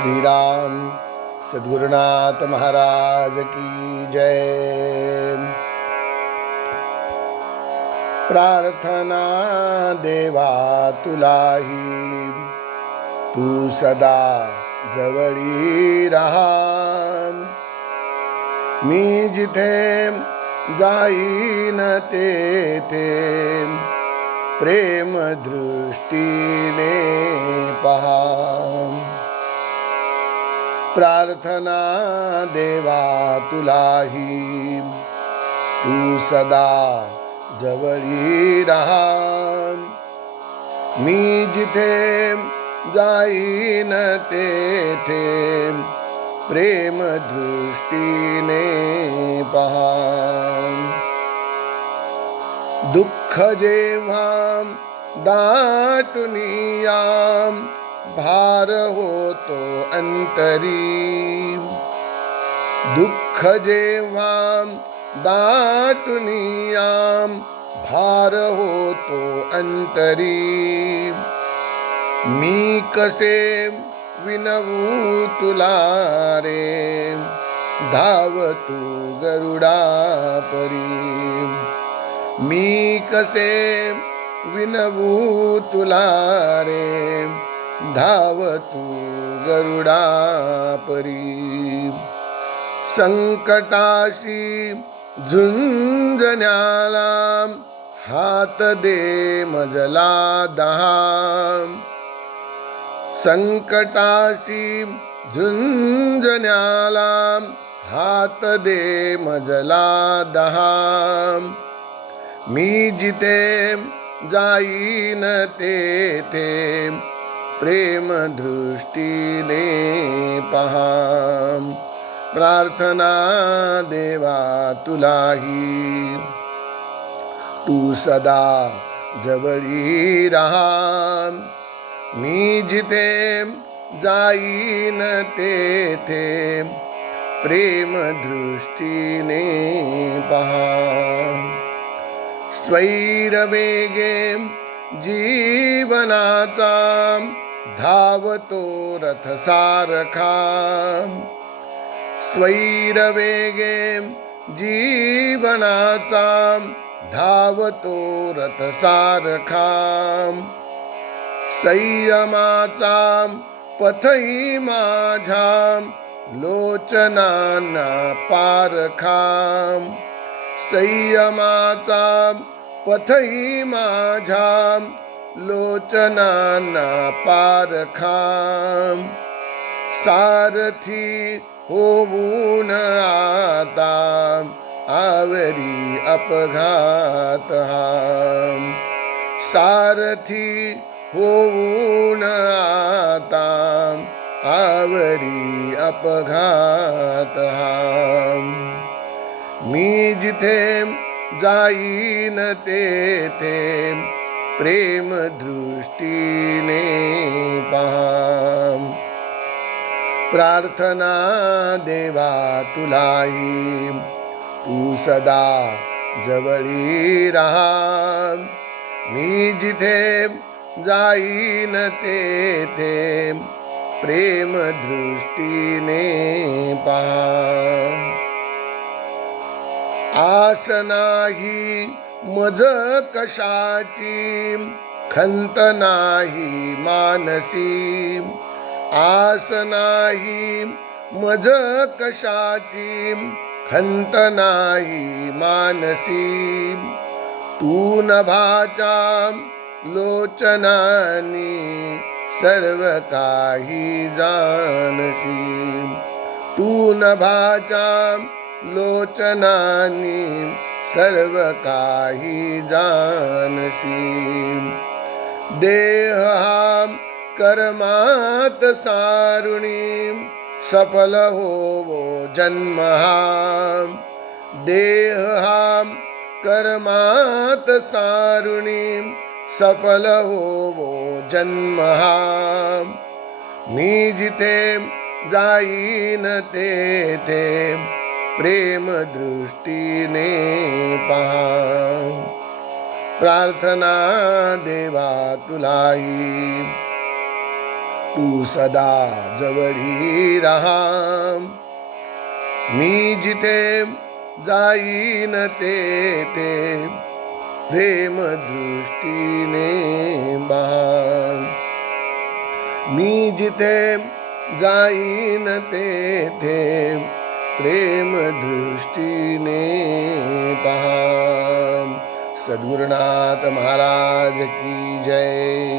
श्रीराम सद्गुरुनाथ महाराज की जय। प्रार्थना देवा तुलाही, तू सदा जवळी रहा। मी जिथे जाईन तेथे प्रेम दृष्टीने पहा। प्रार्थना देवा तुलाही, तू सदा जवळी रहा। मी जिथे जाईन तेथे प्रेम दृष्टीने पहा। दुःख जेव्हा दाटून याम, भार होतो अंतरी। दुःख जेव्हा दाटून याम, भार होतो अंतरी। मी कसे विनवू तुला रे, धाव तू गरुडा परी। मी कसे विनवू तुला रे, धाव तू गरुडा परी। संकटाशी झुंजण्याला हात दे मजला दहा। संकटाशी झुंजण्याला हात दे मजला दहा। मी जिथे जाईन तेथे प्रेम दृष्टीने पहा। प्रार्थना देवा तुलाही, तू सदा जवळी रहा। मी जिथे जाईन तेथे प्रेम दृष्टीने पहा। स्वैरवेगे जीवनाचा धावतो रथ सारखा। स्वैरवेगे जीवनाचा धावतो रथ सारखा। संयमाचा पथही माझ्या लोचनांना पारखा। संयमाचा पथही माझ्या लोचनांना पारखा। सारथी होऊन आता आवरी अपघात हा। सारथी होऊन आता आवरी अपघात हा। मी जिथे जाईन तेथे प्रेम दृष्टीने पहा। प्रार्थना देवा तुलाही, तू सदा जवळी रहा। मी जिथे जाईन तेथे प्रेम दृष्टीने पहा। आस नाही मज कशाची, खंत नाही मानसी। आस नाही मज कशाची, खंत नाही मानसी। तू नभाच्या लोचनानी सर्व काही जानसी। तू नभाच्या लोचनानी सर्व काही जानसी। देह हा कर्मात सारुणी, सफल होवो जन्म हा। देह हा कर्मात सारुणी, सफल होवो जन्म हा। मी जिथे जाईन तेथे प्रेम दृष्टीने पहा। प्रार्थना देवा तुलाही, तू सदा जवळी रहा. मी जिथे जाईन तेथे प्रेम दृष्टीने पहा. मी जिथे जाईन तेथे प्रेम दृष्टीने पहा. सद्गुरुनाथ महाराज की जय.